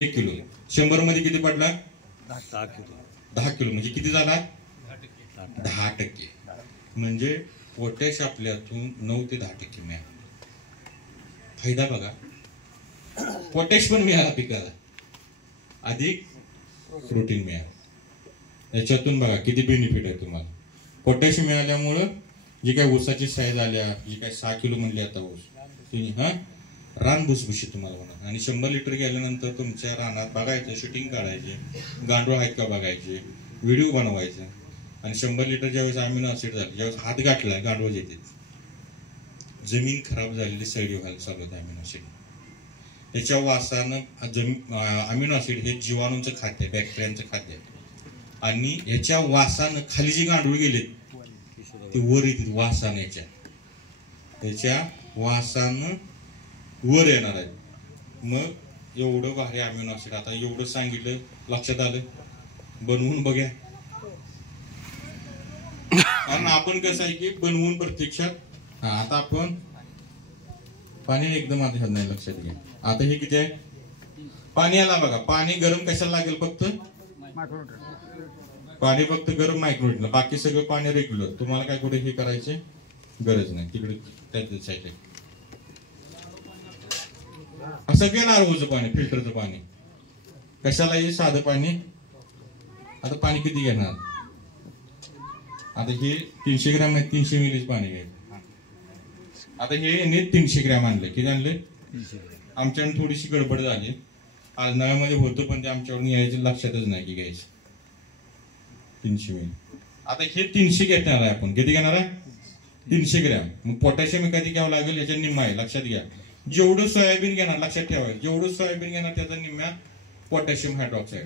1 kilo 100 मध्ये किती पडला? 10 किलो. 10 किलो म्हणजे किती झाला? 10%. म्हणजे पोटॅश आपल्यातून 9 ते 10% मिळाला. फायदा बघा, पोटॅश पण मिळाला पिकाला, अधिक प्रोटीन मिळालं. याच्यातून बघा किती बेनिफिट आहे तुम्हाला. पोटॅश मिळाल्यामुळं जी काय ऊसाची साईज आल्या, जी काय 6 किलो म्हणली आता ऊस तुम्ही रान भुसभुशीत तुम्हाला होणार. आणि 100 लिटर गेल्यानंतर तुमच्या रानात बघायचं, शूटिंग काढायचे, गांडूळ आहेत का बघायचे, व्हिडिओ बनवायचे. आणि 100 लिटर ज्यावेळेस अमिनो ऍसिड झाले, ज्यावेळेस हात गाठला गांडूळ येते, जमीन खराब झालेली सैडी व्हायला चालू होते. अमिनो ऍसिड त्याच्या वासानं अमिनो ऍसिड हे जीवाणूंचं खाद्य आहे, बॅक्टेरियांचं खाद्य आहे. आणि याच्या वासानं खाली जे गांडूळ गेले ते वर येतील वासानं, त्याच्या वासानं वर येणार आहे. मग एवढं भारी अमिनो ऍसिड. आता एवढं सांगितलं, लक्षात आलं, बनवून बघा. कारण आपण कसं आहे की बनवून प्रत्यक्षात आता आपण पाणी एकदम आता नाही, लक्षात घ्या. आता हे किती आहे पाणी आला बघा. पाणी गरम कशाला लागेल? फक्त पाणी फक्त गरम मायक्रोवेव्हला, बाकी सगळं पाणी रेग्युलर. तुम्हाला काय कुठे हे करायचे गरज नाही. तिकडे त्याच साईड असं घेणार रोजचं पाणी, फिल्टरचं पाणी कशाला? हे साधं पाणी. आता पाणी किती घेणार? आता हे 300 ग्रॅम आहे, 300 मिली पाणी घ्यायचं. आता हे 300 ग्रॅम आणले. किती आणले? आमच्याकडून थोडीशी गडबड झाली. आज नळ्यामध्ये होतं पण ते आमच्याकडून यायचं लक्षातच नाही की घ्यायचं 300 मिली. आता हे 300 घेणार आहे आपण. किती घेणार आहे? 300 ग्रॅम. मग पोटॅशियम कधी घ्यावं लागेल? याच्या निम्मा आहे, लक्षात घ्या. जेवढं सोयाबीन घेणार, लक्षात ठेवायचं, जेवढं सोयाबीन घेणार त्याचा निम्म्या पोटॅशियम हायड्रॉक्साईड.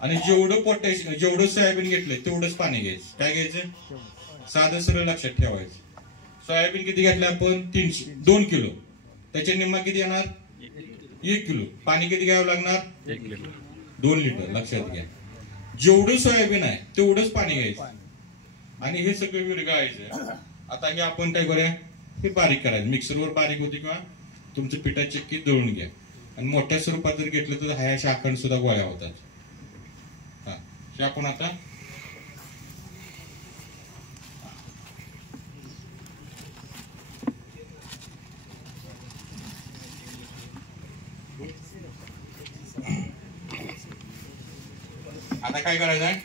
आणि जेवढं सोयाबीन घेतलंय तेवढंच पाणी घ्यायचं. काय घ्यायचं? साधं सरळ लक्षात ठेवायचं. सोयाबीन किती घेतलं आपण? 2 किलो. त्याच्या निम्मा किती येणार? 1 किलो. पाणी किती घ्यावं लागणार? 1 लिटर. 2 लिटर. लक्षात घ्या. जेवढं सोयाबीन आहे तेवढंच पाणी घ्यायचं. आणि हे सगळं विरघळायचं. आता हे आपण काय करूया, हे बारीक करायचं. मिक्सरवर बारीक होती किंवा तुमचं पिठाची चक्की दळून घ्या. आणि मोठ्या स्वरूपात जर घेतलं तर ह्या शाखंड सुद्धा गोळ्या होतात. हे आपण आता काय करायचं आहे?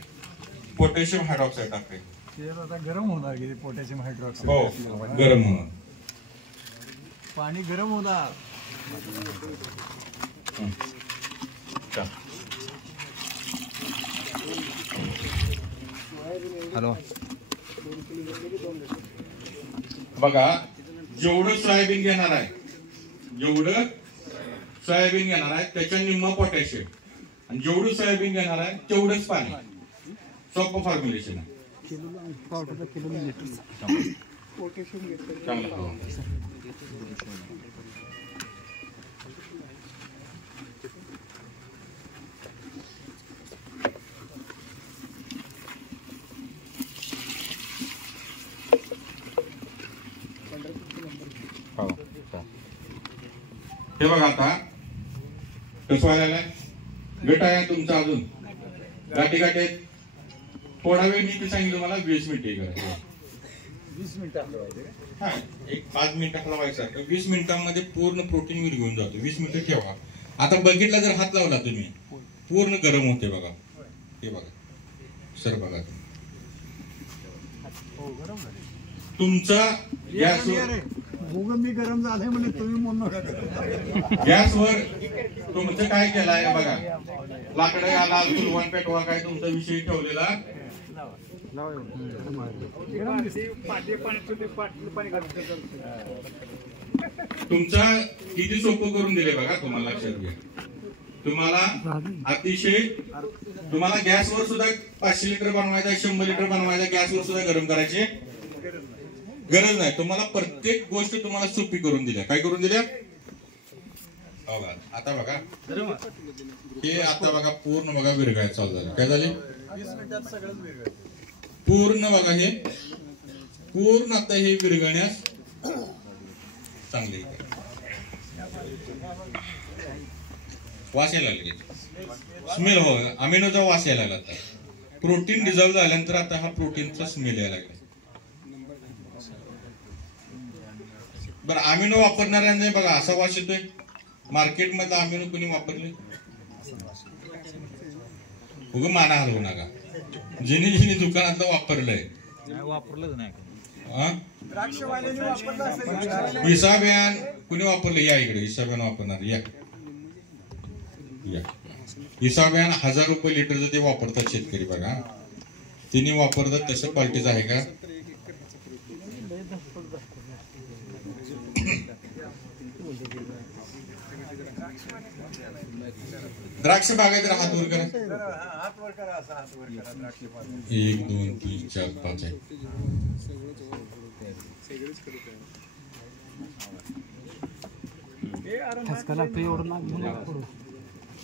पोटॅशियम हायड्रॉक्साईड टाकायचं. आता गरम होणार की पोटॅशियम हायड्रॉक्साईड? हो, गरम होणार. पाणी गरम होणार. हॅलो बघा, जेवढं सोयाबीन घेणार आहे त्याच्या निम्मा पोटॅशियम. आणि जेवढं सोयाबीन घेणार आहे तेवढंच पाणी. सोपं फॉर्म्युलेशन आहे. हे बघा आता कसं व्हायला गट आहे तुमचा. अजून गाठी आहेत. थोडा वेळ मी सांगितलं मला 20 मिनिटे करायचं. 20 मिनिटं एक 5 मिनिटं हलवायचा. 20 मिनिटांमध्ये पूर्ण प्रोटीन विरघळून जातो. 20 मिनिटं ठेवा. आता बकेटला जर हात लावला तुम्ही पूर्ण गरम होते बघा. हे बघा सर, बघा तुमचा गॅसवर मी गरम झालंय म्हणजे तुम्ही म्हणू नका. गॅसवर तुमचं काय केलं आहे बघा. लाकडं आला, चुलवण पेटवा, काय तुमचा विषय ठेवलेला. तुमचा किती सोपं करून दिले बघा. तुम्हाला लक्षात घ्या, तुम्हाला अतिशय तुम्हाला गॅसवर सुद्धा 500 लिटर बनवायचा, 100 लिटर बनवायचा, गॅसवर सुद्धा गरम करायचे गरज नाही. तुम्हाला प्रत्येक गोष्ट तुम्हाला सोपी करून दिल्या. काय करून दिल्या? आता बघा हे, आता बघा पूर्ण बघा विरघळायला चालू झालं. काय झाले? 20 मिनिटात सगळं वेगळं पूर्ण बघा. हे पूर्ण आता हे विरघळण्यास चांगले. वास यायला लागले, स्मेल हो, अमिनोचा वास यायला लागला. प्रोटीन डिझॉल्व्ह झाल्यानंतर आता हा प्रोटीनचा स्मेल यायला लागला. बरं, अमिनो वापरणाऱ्यांना बघा असा वास येतोय. मार्केटमध्ये अमिनो कोणी वापरले? उगा माना हलवू नका. जिनी जिनी दुकानातलं वापरलंय, वापरलंच नाही. हिसाबियान कुणी वापरलं? या इकडे हिसाबियान वापरणार. या हिसाबियान 1000 रुपये लिटरचं ते वापरतात शेतकरी. बघा तिने वापरतात तसं क्वालिटीचं आहे का? द्राक्ष बागायत हात वर करा. 1 2 3 4 5 आहे.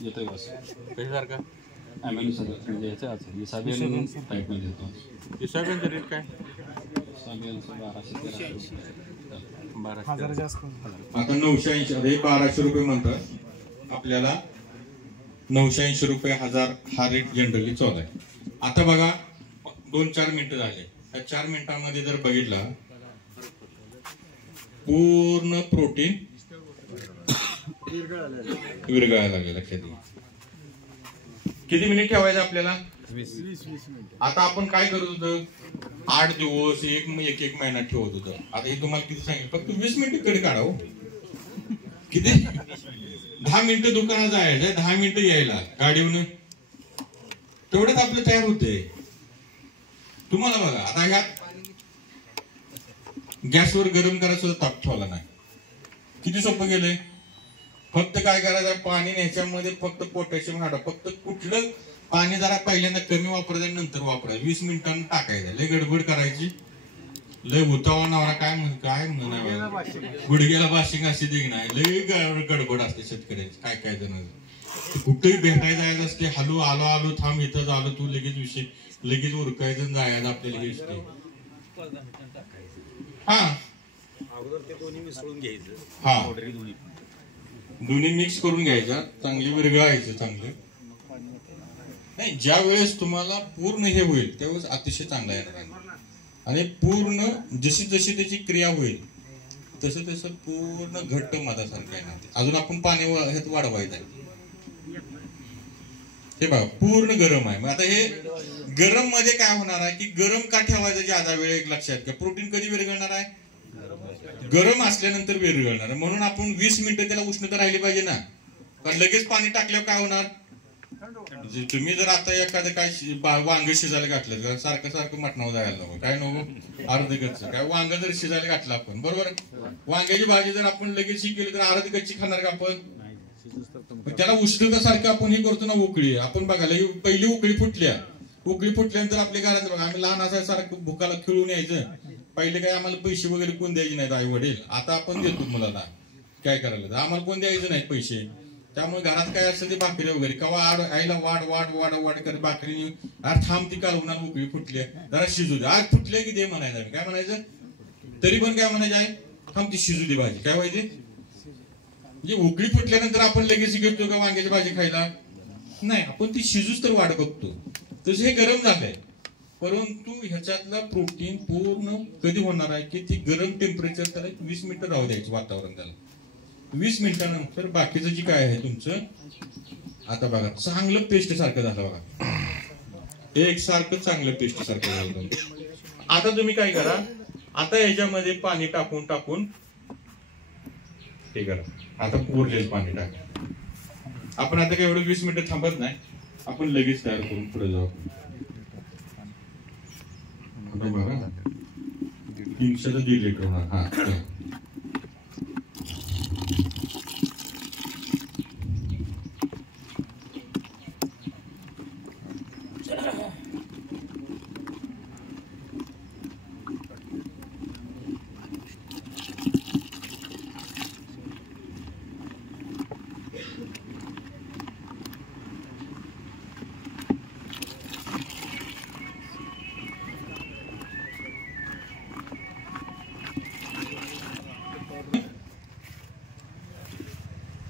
येतोय बस कशासारखा? ॲमेनो सर म्हणजे याचा हिसाबियन टाईपमध्ये येतो. हिसाबियानचा रेट काय? हिसाबियनचं 1200 आता 980. हे 1200 रुपये म्हणतात आपल्याला. 980 रुपये 1000 हा रेट जनरली चालू आहे. आता बघा 2-4 मिनिटं झाले. या 4 मिनिटांमध्ये जर बघितला पूर्ण प्रोटीन विरघळायला लागले. लक्षात घ्या. किती मिनिट ठेवायचं आपल्याला? 20 आता आपण काय करत होतो? 8 दिवस एक महिना ठेवत होतो. आता हे तुम्हाला किती सांगितलं? फक्त 20 मिनिटं कडे काढावं. किती? 10 मिनिटं दुकानात जायचं, 10 मिनिटं यायला गाडीवरून, तेवढंच आपलं तयार होते. तुम्हाला बघा आता ह्यात गॅसवर गरम करायचं सुद्धा ताप ठेवला नाही. किती सोपं गेलंय. फक्त काय करायचं? पाणी ह्याच्यामध्ये फक्त पोटॅशियम घाला. फक्त कुठलं पाणी जरा पहिल्यांदा कमी वापरायचं, नंतर वापरायचं. 20 मिनिटांनी टाकायचं. लय गडबड करायची. लय होतावा नवरा काय म्हणा गुडघ्याला बाशिंग अशी दिग नाही. लय गडबड असते शेतकऱ्यांची. काय काय जण कुठेही भेटायला जायचं असते. आलो थांब इथं झालो तू लगेच उरकायचं जायचं आपल्याला हे असते. हा दोन्ही मिक्स करून घ्यायचा. चांगली विरघळायचं चांगलं. नाही, ज्या वेळेस तुम्हाला पूर्ण हे होईल त्यावेळेस अतिशय चांगला येणार. आणि पूर्ण जशी जशी त्याची क्रिया होईल तसं तसं पूर्ण घट्ट मधासारखं येणार. अजून आपण पाणी ह्यात वाढवायचं आहे. हे बघा पूर्ण गरम आहे. मग आता हे गरम मध्ये काय होणार आहे की गरम का ठेवायचं ज्यादा वेळ? एक लक्षात घ्या. प्रोटीन कधी विरघळणार आहे? गरम असल्यानंतर विरघळणार. म्हणून आपण 20 मिनिटं त्याला उष्णता राहिली पाहिजे ना. कारण लगेच पाणी टाकल्यावर काय होणार? तुम्ही जर आता एखादं काय वांग शिजायला घातलं, सारखं मटणावर जायला नको. काय नको? अर्ध कच्च. काय वांग जर शिजायला घातलं आपण, बरोबर, वांग्याची भाजी जर आपण लगेच केली तर अर्ध कच्ची खाणार का आपण? त्याला उष्णता सारखं आपण हे करतो ना. उकळी आपण बघायला पहिली उकळी फुटल्यानंतर आपल्या घरात बघा आम्ही लहान असायसारखं भुकाला खेळून यायचं. पहिले काय आम्हाला पैसे वगैरे कोण द्यायचे नाहीत आई वडील. आता आपण देतो मुलाला. काय करायला आम्हाला कोण द्यायचं नाही पैसे. त्यामुळे घरात काय असतं ते भाकरी वगैरे कवा आईला वाढ कर भाकरी. अरे थांब ती कालवणार उकळी फुटली जरा शिजू दे. आज फुटले की दे म्हणायचं. आम्ही काय म्हणायचं? तरी पण काय म्हणायचं आहे? थांब ती शिजू दे भाजी. काय व्हायचे? म्हणजे उकळी फुटल्यानंतर आपण लगेच घेतो का वांग्याची भाजी खायला? नाही, आपण ती शिजूच तर वाट बघतो. तसं हे गरम झालंय. परंतु ह्याच्यातला प्रोटीन पूर्ण कधी होणार आहे की ती गरम टेम्परेचर त्याला 20 मिनिटं राहू द्यायचं वातावरण त्याला. 20 मिनिटानंतर बाकीचं जी काय आहे तुमचं आता बघा चांगलं पेस्ट सारखं झालं. बघा एकसारखं चांगलं पेस्ट सारखं झालं. आता तुम्ही काय करा? आता ह्याच्यामध्ये पाणी टाकून हे करा. आता उरलेलं पाणी टाका. आपण आता काय एवढं 20 मिनिटं थांबत नाही. आपण लगेच तयार करून पुढे जाऊ. बघा 300 ते 1.5 लिटर होणार. हा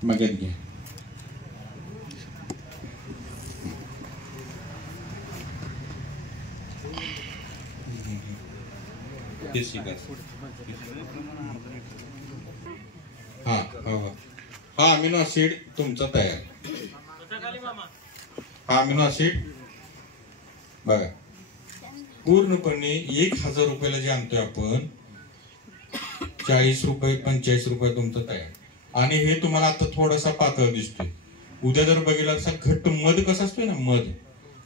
मगत घ्या. ते स्वीकार. हा अमिनो ऍसिड तुमचा तयार. हा अमिनो ऍसिड बघा पूर्णपणे 1000 रुपयाला जे आणतोय आपण 40 रुपये 45 रुपये तुमचं तयार. आणि हे तुम्हाला आता थोडासा पातळ दिसतोय. उद्या जर बघितलं असा घट्ट मध कसा असतोय ना मध,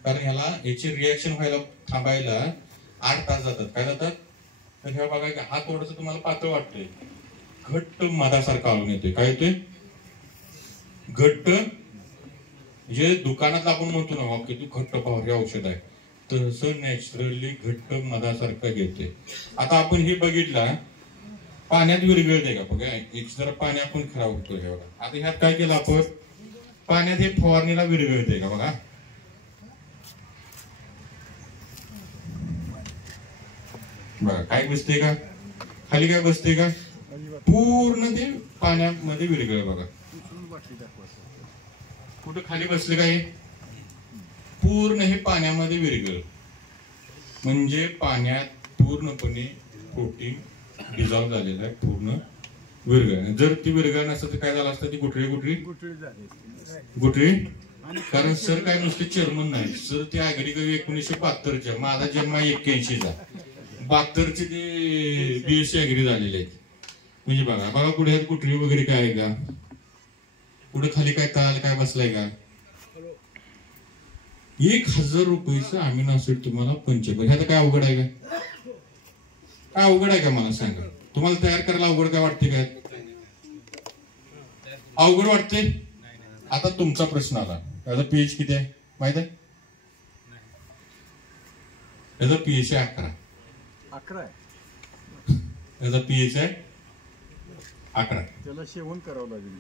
कारण ह्याला याची रिॲक्शन व्हायला थांबायला 8 तास जातात. काय जातात तर ह्या बघा हा थोडासा तुम्हाला पातळ वाटतोय, घट्ट मधासारखा आवून येतोय. काय येतोय घट्ट, जे दुकानात आपण म्हणतो ना की तू घट्ट भारी औषध आहे, तसं नॅचरली घट्ट मधासारखं घेते. आता आपण हे बघितलं पाण्यात विरघळते का बघा, एक जरा पाणी आपण खराब होतो हे बघा. आता ह्यात काय केलं आपण पाण्यात हे फवारणीला विरघळते का बघा. बघा काय बसते का खाली, काय बसते का पूर्ण ते पाण्यामध्ये विरघळ. बघा कुठं खाली बसले का हे पूर्ण हे पाण्यामध्ये विरघळ, म्हणजे पाण्यात पूर्णपणे प्रोटीन डिझॉल्व झालेलं आहे, पूर्ण विरघळ. जर ती विरघळ नसतं तर काय झालं असतं, ती गुठळी. कारण सर काय नुसते चेअरमन नाही सर, ते आघाडी 1972च्या, माझा जन्म 81चा, 72चे ते BSc ऍग्री झालेले आहेत. म्हणजे बघा पुढे गुठळी वगैरे काय आहे का, पुढे खाली काय ताल काय बसलाय का. 1000 रुपयाचं अमिनो ऍसिड तुम्हाला 45. ह्याचं काय अवघड आहे का, काय अवघड आहे का मला सांगा. तुम्हाला तयार करायला अवघड काय वाटते काय, अवघड वाटते. आता तुमचा प्रश्न आला, याचा पीएच किती आहे माहित आहे, याचा पीएच आहे 11 आहे, याचा पीएच आहे 11. त्याला सेवन करावं लागेल,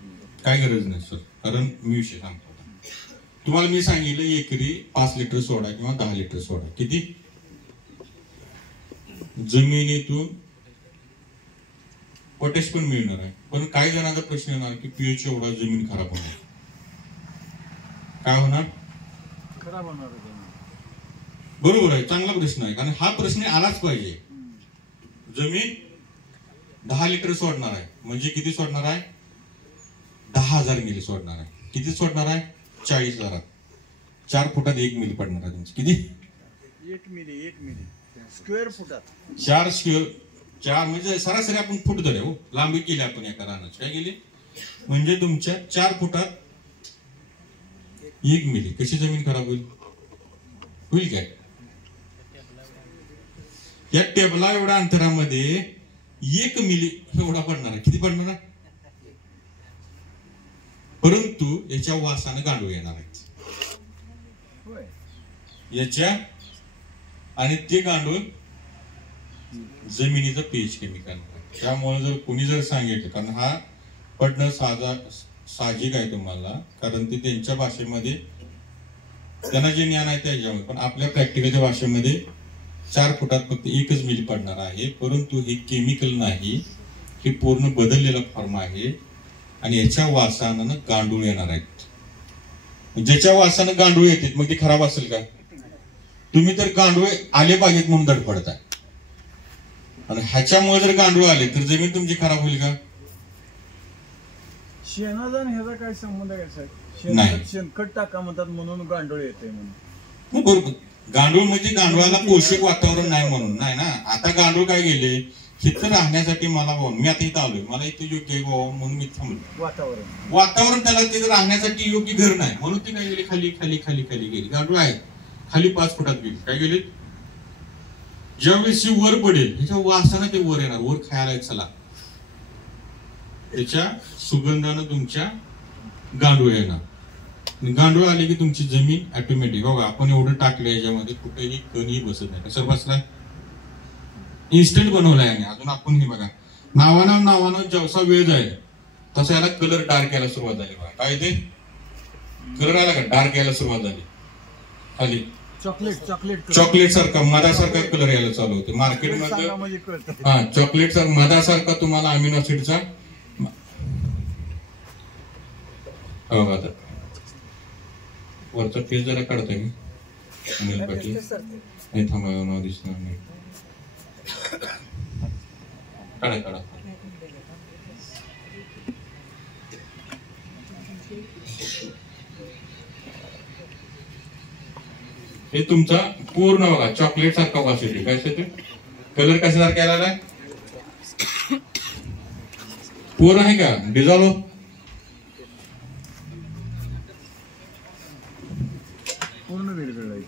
काय गरज नाही सर, कारण मी विषय सांगतो तुम्हाला. मी सांगितलं एकरी 5 लिटर सोडा किंवा 10 लिटर सोडा, किती जमिनीतून पोटॅश पण मिळणार आहे. पण काही जणांचा प्रश्न येणार की पीएच एवढा जमीन खराब होणार, काय होणार, खराब होणार. बरोबर आहे, चांगला प्रश्न आहे, कारण हा प्रश्न आलाच पाहिजे. जमीन 10 लिटर सोडणार आहे म्हणजे किती सोडणार आहे, 10,000 मिली सोडणार आहे. किती सोडणार आहे, 40,000. 4 फुटात 1 मिली पडणार आहे तुमची. किती 1 मिली स्क्वेअर फुटात 4 म्हणजे सरासरी आपण फूट धरे हो, लांबी केली आपण एका रानाची, काय केली म्हणजे तुमच्या 4 फुटात 1 मिली. कशी जमीन खराब होईल काय, या टेबला एवढ्या अंतरामध्ये 1 मिली एवढा पडणार आहे. किती पडणार आहे, परंतु याच्या वासाने गांडूळ येणार आहेत याच्या, आणि ते गांडूळ जमिनीचं पीएच केमिकल. त्यामुळे जर कोणी जर सांगितलं, कारण हा पडणं साहजिक आहे तुम्हाला, कारण ते त्यांच्या भाषेमध्ये त्यांना जे ज्ञान आहे त्याच्यामध्ये, पण आपल्या प्रॅक्टिकलच्या भाषेमध्ये 4 फुटात फक्त 1च मिली पडणार आहे. परंतु हे केमिकल नाही, हे पूर्ण बदललेला फॉर्म आहे आणि याच्या वासानं गांडूळ येणार आहेत. ज्याच्या वासानं गांडूळ येते मग ते खराब असेल का, तुम्ही तर गांडूळ आले पाहिजेत म्हणून धडपडताय, आणि ह्याच्यामुळे जर गांडूळ आले तर जमीन तुमची खराब होईल का. शेणाचा आणि ह्याचा काय संबंध आहे साहेब, शेणखत टाका म्हणतात म्हणून गांडूळ येते म्हणून. बरोबर, गांडूळ म्हणजे गांडूळाला पोषक वातावरण नाही म्हणून नाही ना. आता गांडूळ काय गेले इथं राहण्यासाठी, मला मी आता इथं आलोय, मला इथे योग्य म्हणून मी थांबलो. वातावरण त्याला तिथे राहण्यासाठी योग्य घर नाही म्हणून ते काय गेले खाली खाली खाली खाली गेली. गांडूळ आहे खाली 5 फुटात गेली, काय गेले. ज्यावेळेस वर पडेल ह्याच्या वासानं ते वर येणार, वर खायला चला त्याच्या सुगंधानं तुमच्या गांडूळ येणार. गांडूळ आले की तुमची जमीन ऑटोमॅटिक, बघा आपण एवढं टाकलं याच्यामध्ये कुठेही कणही बसत नाही. कसं बसलाय, इन्स्टंट बनवलाय. आणि अजून आपण हे बघा नावानं जसा वेळ जाईल तसा याला कलर डार्क यायला सुरुवात झाली. बघा काय ते कलर आला का, डार्क यायला सुरुवात झाली. खाली चॉकलेट सारखा मधासारखा कलर यायला चालू होते मार्केटमध्ये. हा चॉकलेट सारखा मधासारखा तुम्हाला अमिनो ऍसिडचा. आता वरचा पेज जरा काढतोय मी, अनिल पाटील नाही थांबा, नाव दिसणार नाही. काढा काढा. हे तुमचा पूर्ण बघा चॉकलेट सारखा वास येते. काय ते कलर कशासारखा आला पूर्ण आहे का डिझॉल्व. पूर्ण वेगवेगळं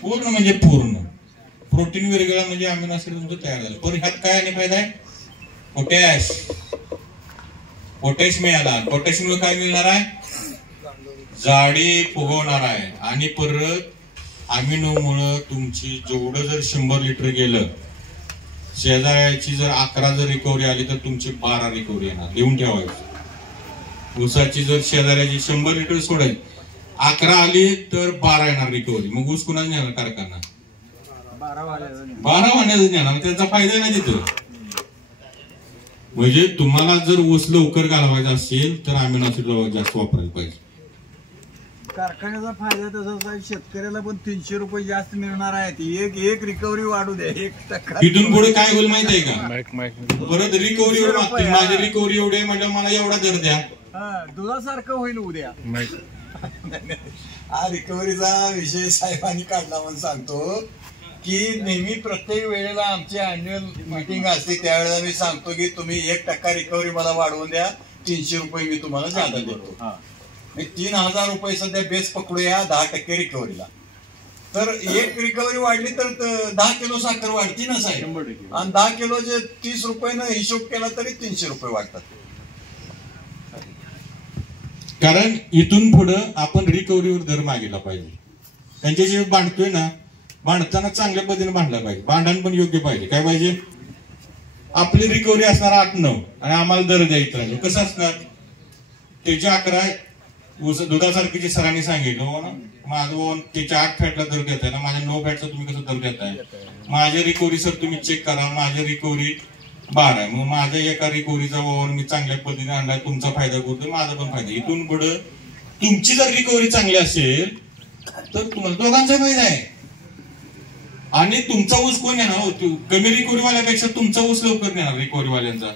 पूर्ण म्हणजे पूर्ण प्रोटीन विरघळा म्हणजे अमिनो ऍसिड तुमचं तयार झालं. पण ह्यात काय आणि फायदा आहे पोटॅश. पोटॅश मिळाला. पोटॅशमुळे काय मिळणार आहे जाडी फुगवणार आहे. आणि परत अमिनो मुळे तुमची जेवढं जर 100 लिटर गेलं शेजाऱ्याची जर 11 जर रिकव्हरी आली तर तुमची 12 रिकव्हरी येणार. लिहून ठेवायची. ऊसाची जर शेजाऱ्याची 100 लिटर सोडायची 11 आली तर 12 येणार रिकव्हरी. मग ऊस कुणाच नेणार कारखाना 12 वाण्याचं नेणार. त्याचा फायदा नाही तिथं. म्हणजे तुम्हाला जर ऊस लवकर घालवायचा असेल तर अमिनो ऍसिड जास्त वापरायला पाहिजे. कारखान्याचा फायदा तसाच आहे. शेतकऱ्याला पण 300 रुपये जास्त मिळणार आहेत. एक रिकव्हरी वाढू द्या 1%. तिथून पुढे काय होईल माहिती आहे का परत रिकव्हरी मागतील. माझी रिकव्हरी एवढी आहे म्हणजे मला एवढा दर द्या. दुधासारखं होईल उद्या. हा रिकव्हरीचा विषय साहेबांनी काढला म्हणून सांगतो की नेहमी प्रत्येक वेळेला आमची अॅन्युअल मीटिंग असते त्यावेळेला मी सांगतो की तुम्ही 1% रिकव्हरी मला वाढवून द्या. 300 रुपये मी तुम्हाला जादा देतो. 3000 रुपये सध्या बेस पकडूया 10% रिकव्हरीला. तर एक रिकव्हरी वाढली तर 10 किलो साखर वाढती ना साहेब. आणि 10 किलोचे 30 रुपयानं हिशोब केला तरी 300 रुपये वाढतात. कारण इथून पुढं आपण रिकव्हरीवर दर मागितला पाहिजे. त्यांच्याशी बांधतोय ना बांधताना चांगल्या पद्धतीने बांधला पाहिजे. भांडण पण योग्य पाहिजे. काय पाहिजे आपली रिकव्हरी असणार 8-9 आणि आम्हाला दर द्यायचा राहिलो. कसं असणार त्याचे 11 दुधासारखी सरांनी सांगितलं माझं त्याच्या 8 फॅटला दर देताय ना माझ्या 9 फॅटचा तुम्ही कसं दर देताय. माझ्या रिकव्हरी सर तुम्ही चेक करा. माझ्या रिकव्हरी 12 आहे. मग माझ्या एका रिकव्हरीचा ओव्हर मी चांगल्या पद्धतीने आणलाय. तुमचा फायदा करतोय माझा पण फायदा. इथून पुढे तुमची जर रिकव्हरी चांगली असेल तर तुम्हाला दोघांचा फायदा आहे. आणि तुमचा ऊस कोण येणार कमी रिकव्हरी वाल्यापेक्षा तुमचा ऊस लवकर येणार रिकव्हरी वाल्यांचा.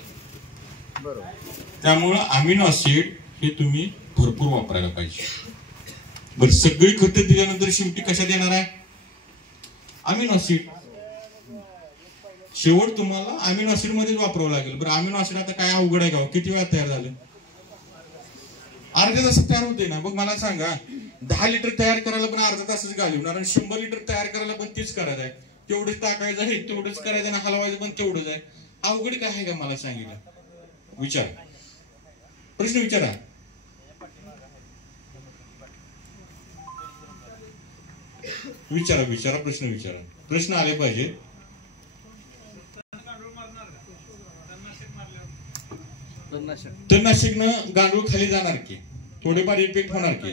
त्यामुळं अमिनो ऍसिड हे तुम्ही भरपूर वापरायला पाहिजे. बरं सगळी खतं दिल्यानंतर शेवटी कशात येणार आहे अमिनो ऍसिड. शेवट तुम्हाला अमिनो ऍसिड मध्येच वापरावं लागेल. बरं अमिनो ऍसिड आता काय अवघड आहे का किती वेळा तयार झालं अर्ध्या तासात तयार होते ना. बघ मला सांगा 10 लिटर तयार करायला पण अर्धा तासच घालवणार आणि 100 लिटर तयार करायला पण तेच करायचं आहे. तेवढंच टाकायचं आहे तेवढंच करायचं आणि हलवायचं पण तेवढंच आहे. अवघड काय आहे का मला सांगितलं. विचार प्रश्न विचारा. विचारा विचारा प्रश्न विचारा. प्रश्न आले पाहिजे. तणनाशकनं गांडूळ खाली जाणार की थोडेफार इफेक्ट होणार की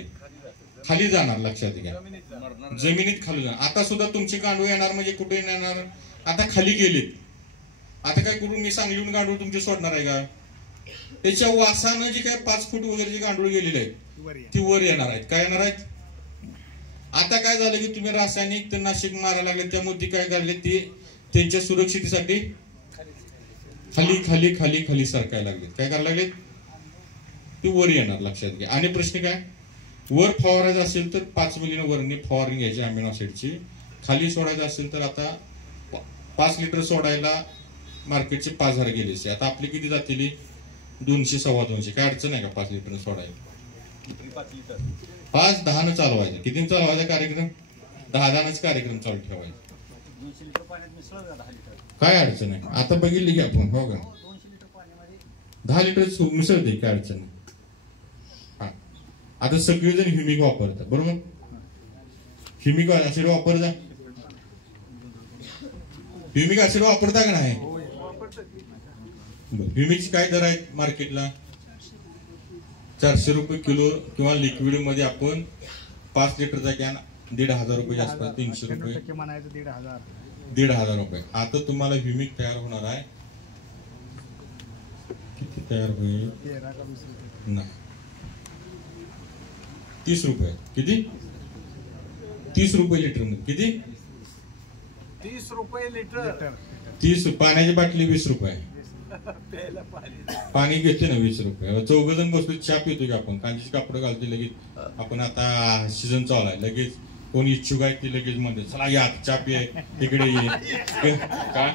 खाली जाणार. लक्षात घ्या जमिनीत खाली जाणार. आता सुद्धा तुमचे गांडूळ येणार म्हणजे कुठे येणार आता खाली गेलेत. आता काय करून मी सांगलीहून गांडूळ तुमचे सोडणार आहे का त्याच्या वासानं जे काय 5 फूट वगैरे जे गांडूळ गेलेले आहेत ती वर येणार आहेत. काय येणार आहेत. आता काय झालं की तुम्ही रासायनिक तणनाशक मारायला लागले त्यामुळे ती काय झाले ते त्यांच्या सुरक्षितेसाठी खाली खाली खाली खाली सरकायला लागले. काय करायला लागले ते वर येणार. लक्षात घ्या. आणि प्रश्न काय वर फवारायचं असेल तर 5 मिलीनं वरनी फवारणी घ्यायची अमिनो ऍसिडची. खाली सोडायचं असेल तर आता 5 लिटर सोडायला मार्केटचे 5000 गेले. आता आपली किती जातील 200-250. काय अडचण आहे का 5 लिटर सोडायला. 5-10 चालवायचं. किती चालवायचा कार्यक्रम 10-10 कार्यक्रम चालू ठेवायचा. काय अडचण आहे. आता बघितली की आपण हो का 10 लिटर मिसळते काय अडचण नाही. आता सगळेजण ह्युमिक वापरतात बरोबर. ह्युमिक ऍसिड वापरता ह्युमिक ऍसिड वापरता का नाही. ह्युमिकचे काय दर आहेत मार्केटला 400 रुपये किलो किंवा लिक्विड मध्ये आपण 5 लिटरचा कॅन 1500 रुपये आसपास 300 रुपये 1500 रुपये. आता तुम्हाला ह्युमिक तयार होणार आहे किती तयार होईल नाही 30 रुपये. किती 30 रुपये लिटर मध्ये किती 30 रुपये लिटर. 30 पाण्याची बाटली 20 रुपये पाणी घेते ना 20 रुपये. 4 जण बसलो चहा पितो की आपण, कांजीचे कापड घालतो लगेच. आपण आता सीझन चालू आहे, लगेच कोण इच्छुक आहे की लगेच म्हणते चला या चहा पिय इकडे ये काय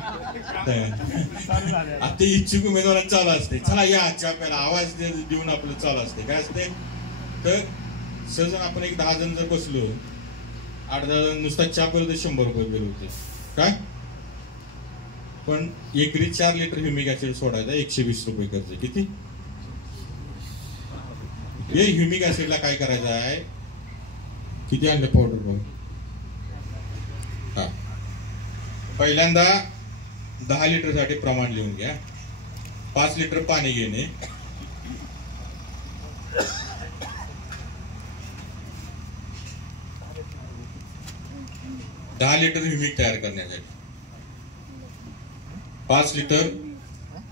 आता इच्छुक उमेदवारांना चालू असते चला या चहा प्यायला आवाज देऊन आपलं चालू असते. काय असते तर सहजन आपण एक 10 जण जर बसलो 8-10 जण नुसता चहा पिलो तर 100 रुपये बिल होते काय. पण एकरी 4 लिटर ह्युमिक ऍसिड सोडायचा 120 रुपये खर्च. किती हे ह्युमिक ऍसिडला काय करायचं आहे. किती आणले पावडर बघ. हा पहिल्यांदा 10 लिटर साठी प्रमाण लिहून घ्या. 5 लिटर पाणी घेणे, 10 लिटर ह्युमिक तयार करण्यासाठी 5 लिटर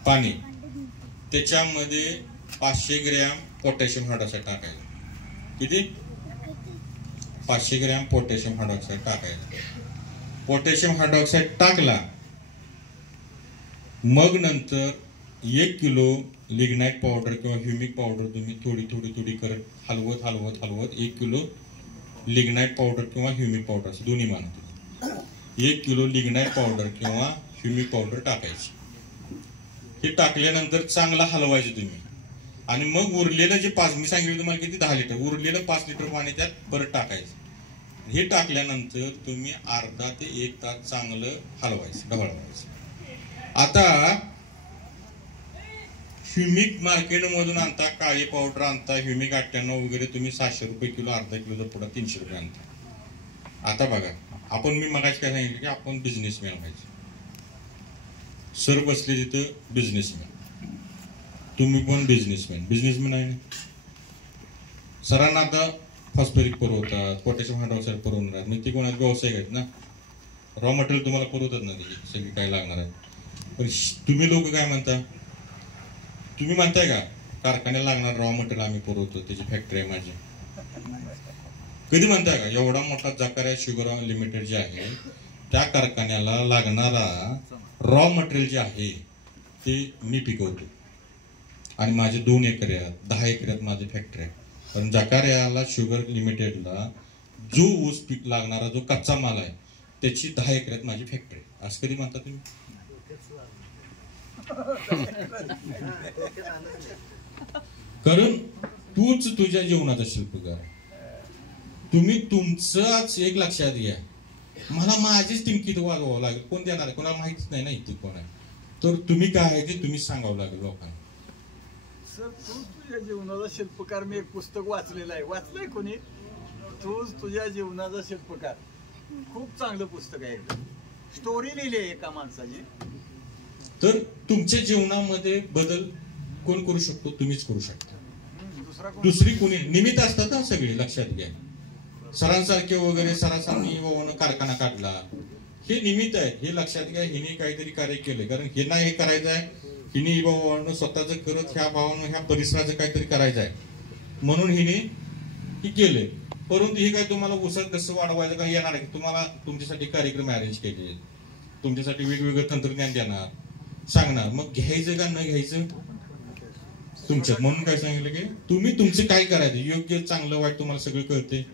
पाणी, त्याच्यामध्ये 500 ग्रॅम पोटॅशियम हायड्रॉक्साईड टाकायचं. किती 500 ग्रॅम पोटॅशियम हायड्रॉक्साईड टाकायचं. पोटॅशियम हायड्रॉक्साईड टाकला मग नंतर 1 किलो लिग्नाइट पावडर किंवा ह्युमिक पावडर तुम्ही थोडी करत हलवत 1 किलो लिग्नाइट पावडर किंवा ह्युमिक पावडर असं दोन्ही मानतो. 1 किलो लिग्नाइट पावडर किंवा ह्युमिक पावडर टाकायची. हे टाकल्यानंतर चांगला हलवायचं तुम्ही आणि मग उरलेलं जे 5 मी सांगितलं तुम्हाला किती 10 लिटर उरलेलं 5 लिटर पाणी त्यात परत टाकायचं. हे टाकल्यानंतर तुम्ही अर्धा ते 1 तास चांगलं हलवायचं ढवळवायचं. आता ह्युमिक मार्केटमधून आणता काळी पावडर आणता ह्युमिक 98 वगैरे तुम्ही 700 रुपये किलो, अर्धा किलोचा पुढा 300 रुपये आणता. आता बघा आपण मी मगाशी काय सांगितलं की आपण बिझनेसमॅन व्हायचं. सर बसले तिथं बिझनेसमॅन, तुम्ही पण बिझनेसमॅन आहे ना. सरांना आता फॉस्फरिक पुरवतात, पोटॅशियम हायड्रॉक्साईड पुरवणार आहेत, मग ती कोणाचे व्यावसायिक आहेत ना. रॉ मटेरियल तुम्हाला पुरवतात ना त्याची सगळी काय लागणार आहे. पण तुम्ही लोक काय म्हणता, तुम्ही म्हणताय का कारखान्याला लागणार रॉ मटेरियल आम्ही पुरवतो, त्याची फॅक्टरी आहे माझी. कधी म्हणताय का एवढा मोठा जकार्या शुगर लिमिटेड जे आहे त्या कारखान्याला लागणारा रॉ मटेरियल जे आहे ते मी पिकवतो आणि माझे 2 एकर आहेत, 10 एकरात माझी फॅक्टरी आहे. पण जकार्याला शुगर लिमिटेडला जो ऊस पीक लागणारा जो कच्चा माल आहे त्याची 10 एकरात माझी फॅक्टरी आहे. असं कधी म्हणता तुम्ही. कारण तूच तुझ्या जीवनाचा शिल्पकार आहे. तुम्ही तुमचंच एक लक्षात घ्या, मला माझीच टिमकीत वागवावं लागेल, कोण देणार आहे कोणाला माहितीच नाही ना इथे कोण आहे. तर तुम्ही काय आहे ते तुम्ही सांगावं लागेल लोकांना. सर तूच तुझ्या जीवनाचा शिल्पकार, मी एक पुस्तक वाचलेलं आहे, वाचलंय कोणी, तूच तुझ्या जीवनाचा शिल्पकार. खूप चांगलं पुस्तक आहे, स्टोरी लिहिली आहे एका माणसाची. तर तुमच्या जीवनामध्ये बदल कोण करू शकतो, तुम्हीच करू शकता. दुसरी कोणी निमित्त असतात ना सगळे, लक्षात घ्या. सरांसारखे वगैरे सरांनी कारखाना काढला हे निमित्त आहे, हे लक्षात घ्या. हिने काहीतरी कार्य केले, कारण हे नाही हे करायचं आहे, हिने भावानं स्वतःच करत ह्या भावानं ह्या परिसराचं काहीतरी करायचं आहे म्हणून हिने हे केले. परंतु हे काय तुम्हाला उसळ कसं वाढवायचं काय येणार आहे, तुम्हाला तुमच्यासाठी कार्यक्रम अरेंज केले, तुमच्यासाठी वेगवेगळं तंत्रज्ञान देणार, सांगणार. मग घ्यायचं का न घ्यायचं तुमच्यात. म्हणून काय सांगितलं की तुम्ही तुमचं काय करायचं, योग्य चांगलं वाईट तुम्हाला सगळं कळते,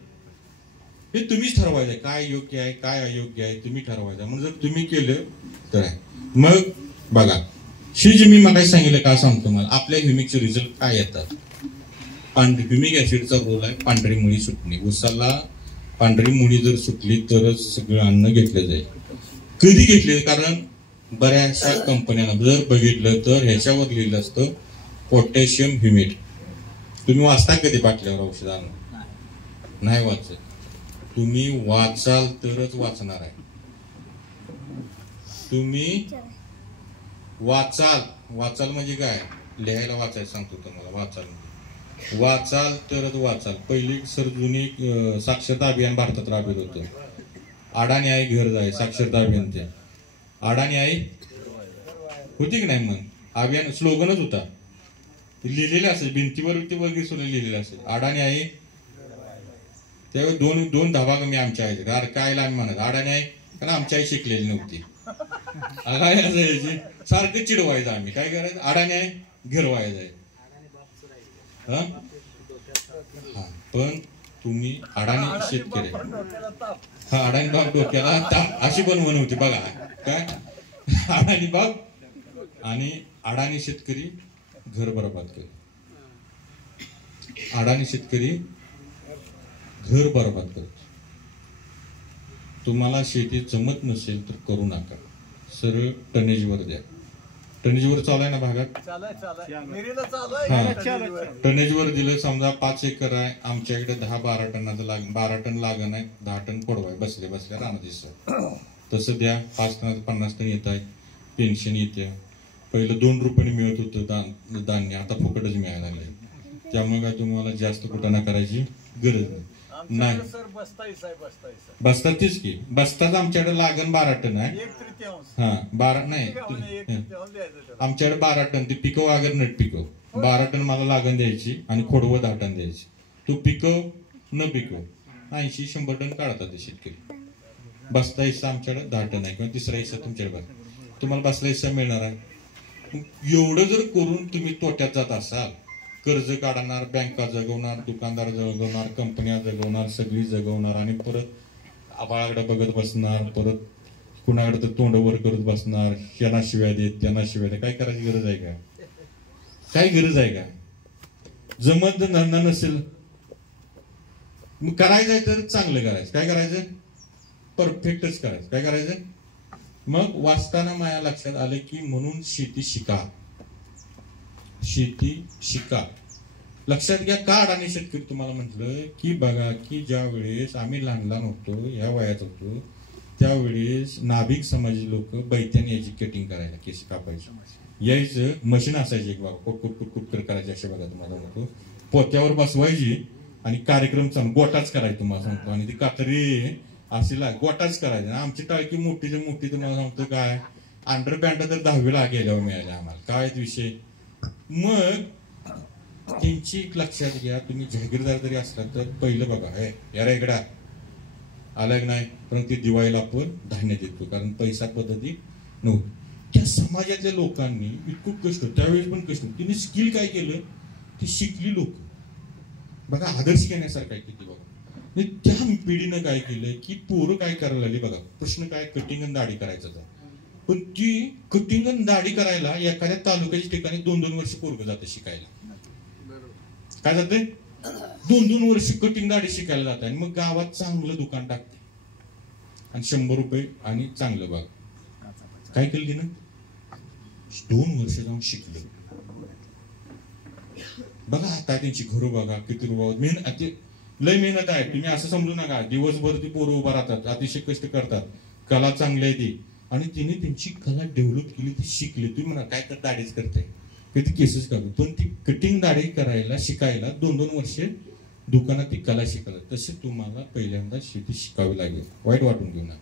हे तुम्हीच ठरवायचं. काय योग्य आहे काय अयोग्य आहे तुम्ही ठरवायचं. म्हणून जर तुम्ही केलं तर आहे. मग बघा हे जे मी मला सांगितलं का सांगतो मला, आपल्या ह्युमिकचे रिझल्ट काय येतात. ह्युमिक ऍसिडचा रोल आहे पांढरी मुळी सुटणे. उसाला पांढरी मुळी जर सुटली तरच सगळं अन्न घेतलं जाईल. कधी घेतले, कारण बऱ्याचशा कंपन्यांना जर बघितलं तर ह्याच्यावर लिहिलं असतं पोटॅशियम ह्युमेट. तुम्ही वाचता कधी बाटल्यावर औषधांना, नाही वाचत. तुम्ही वाचाल तरच वाचणार आहे. तुम्ही वाचाल म्हणजे काय, लिहायला वाचायला सांगतो तुम्हाला. वाचाल तरच वाचाल. पहिली सर जुनी साक्षरता अभियान भारतात राबवित होतं. अडाणी आई घर जाय साक्षरता अभियान. ते अडाणी आई होती की नाही, मग अभियान स्लोगनच होता, लिहिलेलं असेल भिंतीवरती वगैरे सुद्धा लिहिलेलं असेल अडाणी आई. त्यावेळी दोन धाबा कमी आमच्या आईचे, काय आम्ही म्हणत अडाणी आई, कारण आमची आई शिकलेली नव्हती. काय असायची सारखं चिडवायचं आम्ही. काय करायचं, अडाणी आहे गिरवायचं आहे. हा, पण तुम्ही अडाणी शेतकरी, हा अडाणी बाग डोक्याला ताप अशी पण म्हण होती बघा. काय अडाणी बाग आणि अडाणी शेतकरी घर बरबाद केलं. अडाणी शेतकरी घर बरबाद करतो. तुम्हाला शेती जमत नसेल तर करू नका, सरळ टनेजवर द्या. टनेजवर चालू आहे ना भागात, टनेजवर दिलं. समजा 5 एकर आहे, आमच्याकडे 10-12 टनाचं 12 टन लागण आहे, 10 टन पडवाय बसल्या बसल्या रानात दिसत. तसं द्या. 5 टनाचं 50 टन येत आहे. पेन्शन येते. पहिलं 2 रुपयाने मिळत होतं धान्य, आता फुकटच मिळायला लागलंय. त्यामुळे काय तुम्हाला जास्त कुटाणा करायची गरज नाही. बस्ता तीच की, बस्ताच आमच्याकडे लागण 12 टन आहे. हा 12 नाही, आमच्याकडे 12 टन. ते पिकव अगर नट पिकव 12 टन मला लागण द्यायची आणि खोडवं 10 टन द्यायची. तो पिकव न पिकव 80-100 टन काढतात ते शेतकरी. बस्ता हिस्सा आमच्याकडे 10 टन आहे, किंवा तिसरा हिस्सा तुमच्याकडे. तुम्हाला बसला हिस्सा मिळणार आहे. एवढं जर करून तुम्ही तोट्यात जात असाल, कर्ज काढणार, बँका जगवणार, दुकानदार जगवणार, कंपन्या जगवणार, सगळी जगवणार, आणि परत आबाळाकडे बघत बसणार, परत कुणाकडे तर तोंड वर करत बसणार, यांना शिव्या देत त्यांना शिव्या देत. काय करायची गरज आहे का? काय गरज आहे का? जमत धंदा नसेल मग करायचंय तर चांगलं करायचं. काय करायचं? परफेक्टच करायचं. काय करायचं? मग वाचताना माझ्या लक्षात आलं की म्हणून शेती शिका, शेती शिका. लक्षात घ्या. का अडाणी शेतकरी तुम्हाला म्हटलं की बघा की ज्या वेळेस आम्ही लहान लहान होतो, ह्या वयात होतो, त्यावेळेस नाभिक समाजाची लोक बैत्याने याची कटिंग करायला, केस कापायची, यायचं मशीन असायची एक बाबा, कुट करायची अशा बघा तुम्हाला म्हणतो. पोत्यावर बसवायची आणि कार्यक्रम चालू गोटाच करायचं तुम्हाला सांगतो. आणि ती कातरी अशी गोटाच करायचं. आमची टाळकी मोठीच्या मोठी तुम्हाला सांगतो. काय अंडर पॅन्ट तर 10वीला गेल्यावर मिळाल्या आम्हाला. काय विषय. मग त्यांची एक लक्षात घ्या, तुम्ही जागीरदार जरी असला तर पहिलं बघा, यार इकडा आलाय की नाही, पण ते दिवाळीला आपण धान्य देतो, कारण पैसा पद्धती नव्हती. त्या समाजातल्या लोकांनी इतकं कष्ट, त्यावेळेस पण कष्ट, तिने स्किल काय केलं, ती शिकली लोक बघा, आदर्श घेण्यासारखं किती बघा. त्या पिढीनं काय केलं की पोरं काय करायला लागली बघा. प्रश्न काय, कटिंग आणि दाढी करायचा, पण ती कटिंग आणि दाढी करायला एखाद्या तालुक्याच्या ठिकाणी 2-2 वर्ष पोरगं जातं शिकायला. काय जाते? 2-2 वर्ष कटिंग दाढी शिकायला जात. आणि मग गावात चांगलं दुकान टाकते आणि 100 रुपये आणि चांगलं बघ. काय केलं तिनं? 2 वर्ष जाऊन शिकलं बघा. आता त्यांची घरं बघा किती रुपये मेहनत, लय मेहनत आहे. तुम्ही असं समजू नका दिवसभर ती पोरं उभा राहतात, अतिशय कष्ट करतात, कला चांगली आहे ती, आणि तिने त्यांची कला डेव्हलप केली, ती शिकली. तुम्ही म्हणा काय तर दाढीच करताय, कधी केसेस काढू, पण ती कटिंग दाढी करायला शिकायला 2-2 वर्ष दुकानात ती कला शिकायला. तसे तुम्हाला पहिल्यांदा शेती शिकावी लागेल. वाईट वाटून घेऊ नका.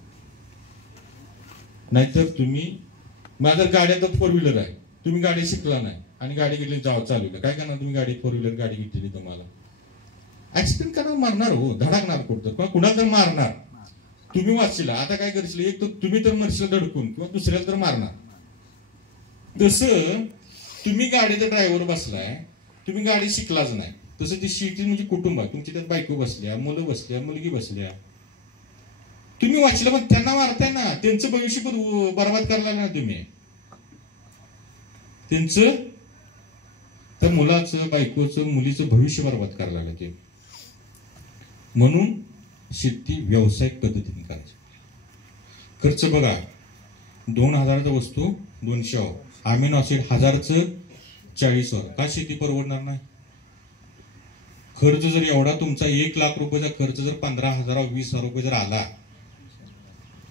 नाहीतर तुम्ही, माझ्या गाड्या तर 4 व्हीलर आहे, तुम्ही गाडी शिकला नाही आणि गाडी घेतली जाव चालवलं, काय करणार तुम्ही? गाडी 4 व्हीलर गाडी घेतली, तुम्हाला ऍक्सिडेंट करणार, मारणार हो, धडाकणार कुठं, किंवा कुणाला तर मारणार. तुम्ही वाचला, आता काय करशील, एक तर तुम्ही तर मरशील धडकून, किंवा दुसऱ्याला तर मारणार. तसं तुम्ही गाडीचा ड्रायव्हर बसलाय, तुम्ही गाडी शिकलाच नाही. तसं ती शेती म्हणजे कुटुंब आहे, तुमची त्यात बायको बसल्या, मुलं बसल्या, मुलगी बसल्या, तुम्ही वाचलं पण त्यांना मारताय ना, त्यांचं भविष्य पण बरबाद करायला ना तुम्ही. त्यांचं त्या मुलाचं, बायकोचं, मुलीचं भविष्य बरबाद करायला लागलं ते. म्हणून शेती व्यावसायिक पद्धतीने करायची. खर्च बघा, 2000चा वस्तू 200, अमिनो ऍसिड 1000चं 40वर. का शेती परवडणार नाही? खर्च जर एवढा तुमचा 1 लाख रुपयाचा खर्च जर 15,000 20,000 रुपये जर आला,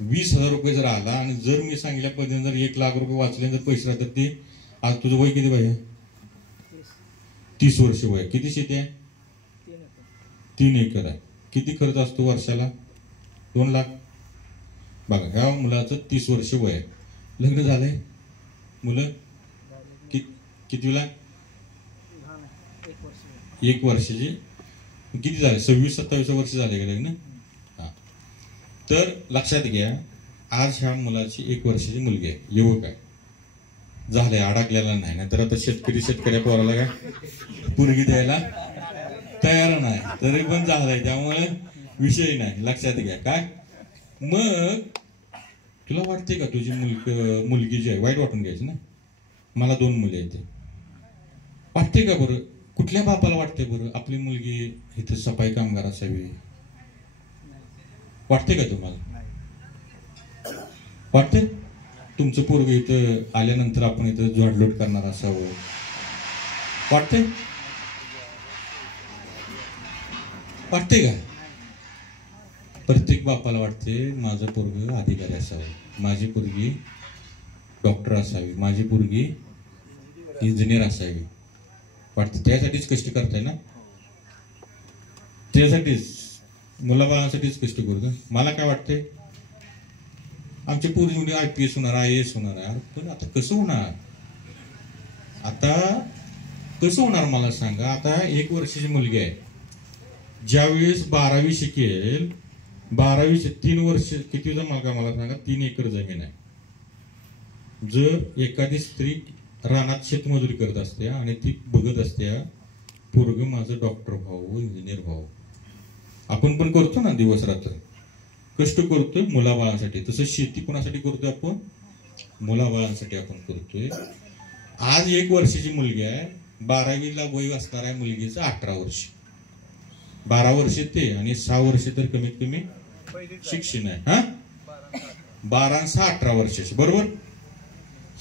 20,000 रुपये जर आला, आणि जर मी सांगितल्या पद्धतीने जर 1 लाख रुपये वाचले जर पैसे राहतात, ते आज तुझं वय किती वय आहे? 30 वर्ष वय. किती शेती आहे? 3 एकर आहे. किती खर्च असतो वर्षाला? 2 लाख. बघा, ह्या मुलाचं 30 वर्ष वय आहे, लग्न झालंय, मुलं कितीला? 1 वर्षाची. किती झाले? 26-27 वर्ष झाले का लग्न? हा. तर लक्षात घ्या, आज ह्या मुलाची 1 वर्षाची मुलगी आहे, युवक आहे, झालंय, अडकलेला नाही. नाहीतर आता शेतकऱ्या पोराला काय पोरगी द्यायला तयार नाही, तरी पण झालंय, त्यामुळे विषय नाही. लक्षात घ्या. काय मग तुला वाटते का तुझी मुलगी जी आहे, वाईट वाटून घ्यायची ना, मला 2 मुली आहेत, वाटते का बरं? कुठल्या बापाला वाटते बरं आपली मुलगी इथं सफाई कामगार असावी? वाटते का तुम्हाला? वाटते तुमचं पोरग इथं आल्यानंतर आपण इथं जोडलोट करणार असावं? वाटते? वाटते का? प्रत्येक बापाला वाटते माझं पोरग अधिकारी असावं, माझी पोरगी डॉक्टर असावी, माझी पोरगी इंजिनियर असावी. वाटते. त्यासाठीच कष्ट करताय ना, त्यासाठीच मुलाबाळांसाठीच कष्ट करतो. मला काय वाटते, आमची पोरगी मुली IPS होणार, IAS होणार आहे. पण आता कसं होणार? आता कसं होणार मला सांगा. आता 1 वर्षाची मुलगी आहे, ज्यावेळेस 12वी शिकेल, 12वी 3 वर्ष किती जमा मला सांगा, 3 एकर जमीन आहे. जर एखादी स्त्री रानात शेतमजुरी करत असते आणि ती बघत असते पोरग माझं डॉक्टर व्हावं, इंजिनियर व्हावं, आपण पण करतो ना, दिवस रात्र कष्ट करतोय मुलाबाळांसाठी. तसं शेती कोणासाठी करतोय आपण? मुलाबाळांसाठी आपण करतोय. आज 1 वर्षाची मुलगी आहे, 12वीला वय असणार आहे मुलगीचं 18 वर्ष. 12 वर्ष ते आणि 6 वर्ष तर कमीत कमी शिक्षण आहे. हा, 12 आणि 6 18 वर्षाची, बरोबर.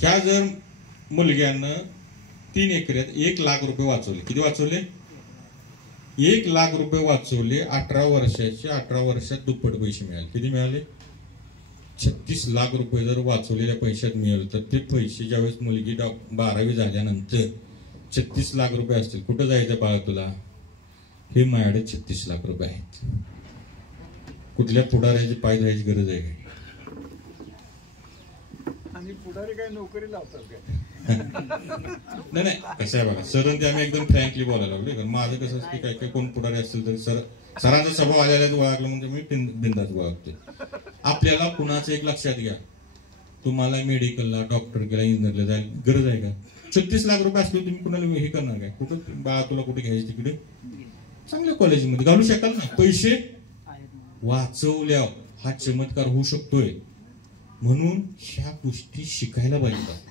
ह्या जर मुलग्यानं 3 एकरात 1 लाख रुपये वाचवले, किती वाचवले? 1 लाख रुपये वाचवले. 18 वर्षाचे, 18 वर्षात दुप्पट पैसे मिळाले. किती मिळाले? 36 लाख रुपये जर वाचवलेल्या पैशात मिळाले तर ते पैसे ज्यावेळेस मुलगी 12वी झाल्यानंतर 36 लाख रुपये असतील. कुठं जायचं बाळा तुला? हे माझ्याकडे 36 लाख रुपये आहेत. कुठल्या पुढाऱ्याची पाय जायची गरज आहे का? आणि पुढारी काय नोकरी लावतात काय? नाही, कसं आहे बघा, सर ते आम्ही एकदम फ्रँकली बोलायला लागलो. कारण माझं कसं असतं, काय काय कोण पुढारी असतील तर सरांचा स्वभाव आलेला ओळखला म्हणजे मी बिंदास ओळखते. आपल्याला कुणाचं एक लक्षात घ्या, तुम्हाला मेडिकलला, डॉक्टर केला, इंजिनियरला जायला गरज आहे का? 36 लाख रुपये असले तुम्ही कुणाला हे करणार काय? कुठं बाळा तुला कुठे घ्यायचं? तिकडे चांगल्या कॉलेजमध्ये घालू शकाल ना. पैसे वाचवल्या हा चमत्कार होऊ शकतोय. म्हणून ह्या गोष्टी शिकायला पाहिजे.